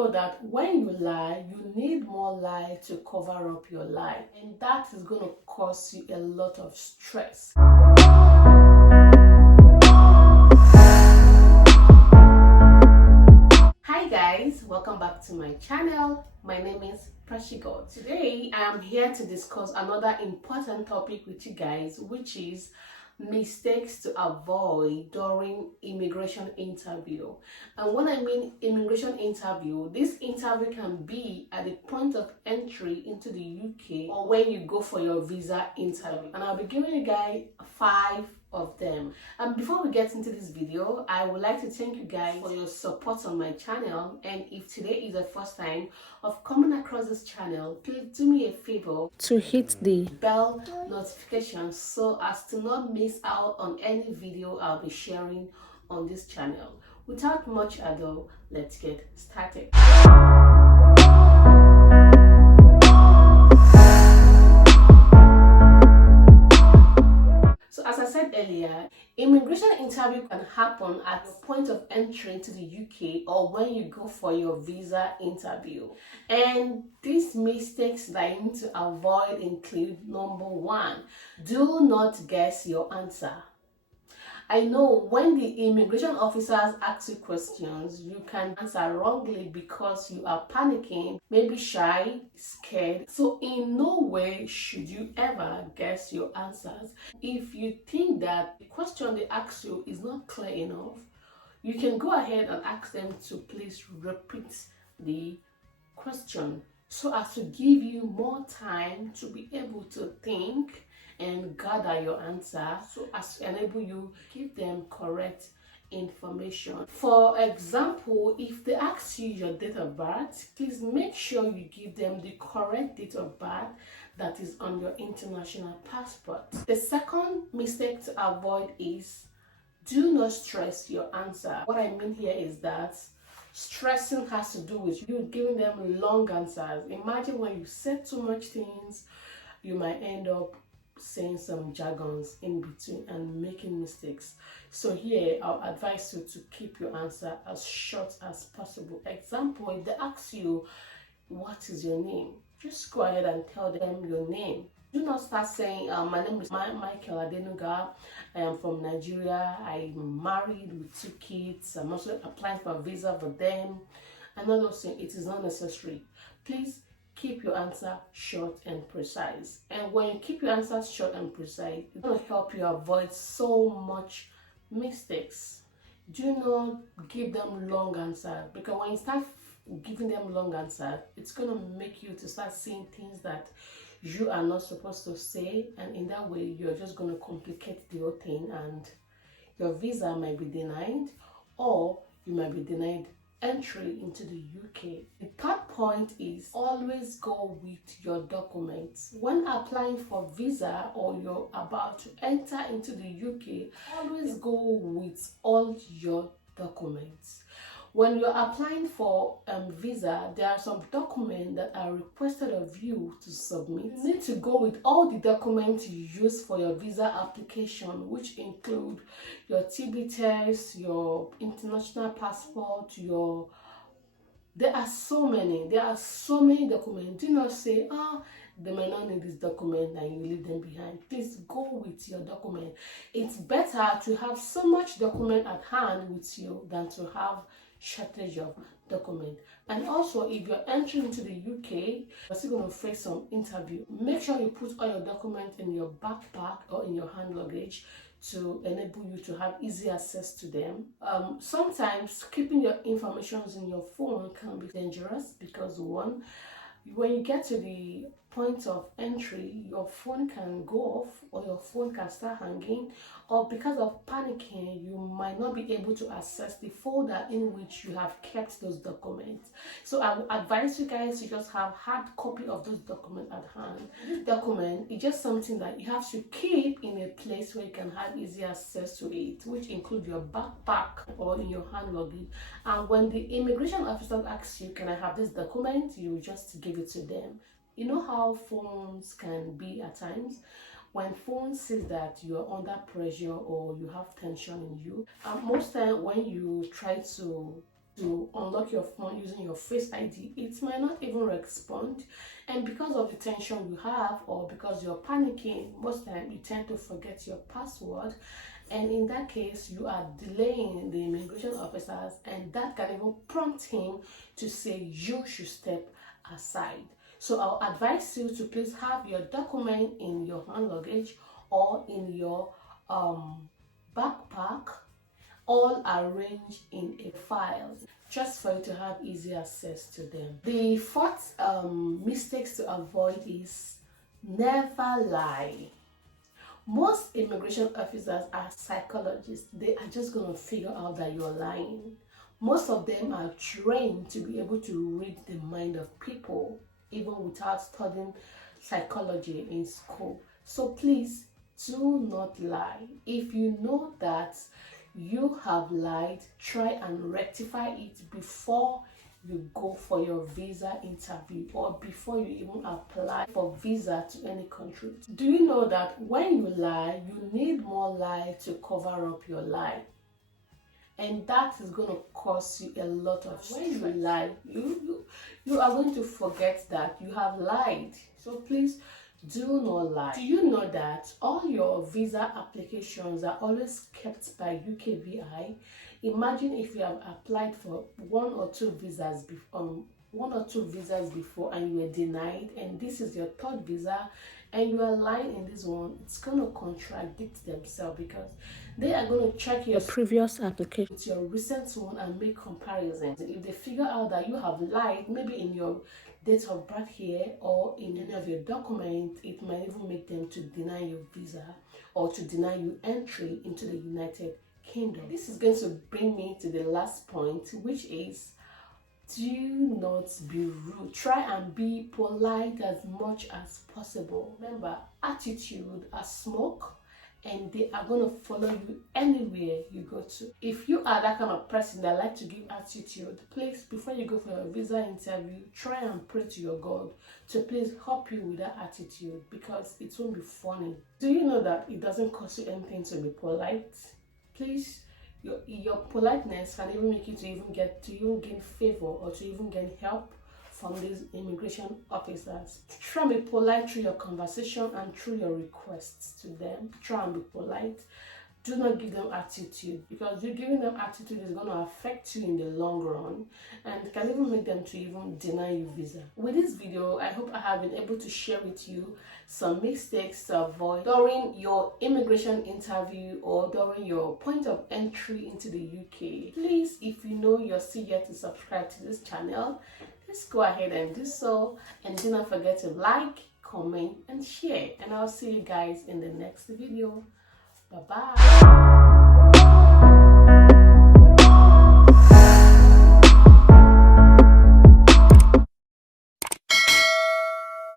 know that when you lie, you need more lie to cover up your lie, and that is going to cause you a lot of stress. Hi guys, welcome back to my channel. My name is Prashigod. Today I am here to discuss another important topic with you guys, which is mistakes to avoid during immigration interview. And when I mean immigration interview, this interview can be at the point of entry into the UK or when you go for your visa interview, and I'll be giving you guys 5 of them. And before we get into this video, I would like to thank you guys for your support on my channel. And if today is the first time of coming across this channel, please do me a favor to hit the bell notification so as to not miss out on any video I'll be sharing on this channel. Without much ado, let's get started. So as I said earlier, immigration interview can happen at the point of entry into the UK or when you go for your visa interview. And these mistakes that you need to avoid include: number 1, do not guess your answer. I know when the immigration officers ask you questions, you can answer wrongly because you are panicking, maybe shy, scared. So in no way should you ever guess your answers. If you think that the question they ask you is not clear enough, you can go ahead and ask them to please repeat the question so as to give you more time to be able to think and gather your answer, so as to enable you to give them correct information. For example, if they ask you your date of birth, please make sure you give them the correct date of birth that is on your international passport. The second mistake to avoid is do not stress your answer. What I mean here is that stressing has to do with you giving them long answers. Imagine when you said too much things, you might end up saying some jargons in between and making mistakes. So here I'll advise you to keep your answer as short as possible. Example, if they ask you what is your name, just go ahead and tell them your name. Do not start saying my name is Michael Adenuga, I am from Nigeria, I'm married with 2 kids, I'm also applying for a visa for them, and all those things. It is not necessary. Please keep your answer short and precise. And when you keep your answers short and precise, it's going to help you avoid so much mistakes. Do not give them long answers, because when you start giving them long answers, it's going to make you to start saying things that you are not supposed to say, and in that way you're just going to complicate the whole thing and your visa might be denied, or you might be denied entry into the UK. The third point is always go with your documents. When applying for visa or you're about to enter into the UK, always go with all your documents. When you're applying for visa, there are some documents that are requested of you to submit. You need to go with all the documents you use for your visa application, which include your TB test, your international passport, there are so many documents. Do not say, they might not need this document and you leave them behind. Please go with your document. It's better to have so much document at hand with you than to have shortage of document. And also, if you're entering into the UK, you're still going to face some interview. Make sure you put all your documents in your backpack or in your hand luggage to enable you to have easy access to them. Sometimes keeping your information in your phone can be dangerous because, one, when you get to the point of entry, your phone can go off or your phone can start hanging, or because of panicking, you might not be able to access the folder in which you have kept those documents. So I would advise you guys to just have hard copy of those documents at hand. This document is just something that you have to keep in a place where you can have easy access to it, which include your backpack or in your hand luggage. And when the immigration officer asks you, can I have this document, you just give it to them. You know how phones can be at times? When phone says that you're under pressure or you have tension in you, most time when you try to to unlock your phone using your Face ID, it might not even respond. And because of the tension you have, or because you're panicking, most time you tend to forget your password. And in that case, you are delaying the immigration officers, and that can even prompt him to say you should step aside. So I'll advise you to please have your document in your hand luggage or in your backpack, all arranged in a file, just for you to have easy access to them. The fourth mistakes to avoid is never lie. Most immigration officers are psychologists. They are just going to figure out that you're lying. Most of them are trained to be able to read the mind of people, even without studying psychology in school. So please do not lie. If you know that you have lied, try and rectify it before you go for your visa interview or before you even apply for visa to any country. Do you know that when you lie, you need more lie to cover up your lie? And that is going to cost you a lot of stress. When you lie, you are going to forget that you have lied. So please do not lie. Do you know that all your visa applications are always kept by Ukvi? Imagine if you have applied for one or two visas before and you were denied, and this is your third visa and you are lying in this one. It's going to contradict themselves, because they are going to check your previous application with your recent one and make comparisons. If they figure out that you have lied, maybe in your date of birth here or in any of your documents, it might even make them to deny your visa or to deny you entry into the United Kingdom. This is going to bring me to the last point, which is do not be rude. Try and be polite as much as possible. Remember, attitude are smoke, and they are going to follow you anywhere you go to. If you are that kind of person that like to give attitude, please, before you go for your visa interview, try and pray to your God to please help you with that attitude, because it won't be funny. Do you know that it doesn't cost you anything to be polite? Please, your politeness can even make you to even gain favor or to even gain help from these immigration officers. Try and be polite through your conversation and through your requests to them. Try and be polite. Do not give them attitude, because you giving them attitude is going to affect you in the long run and can even make them to even deny you visa. With this video, I hope I have been able to share with you some mistakes to avoid during your immigration interview or during your point of entry into the UK. Please, if you know you're still yet to subscribe to this channel, let's go ahead and do so, and do not forget to like, comment and share, and I'll see you guys in the next video. Bye bye.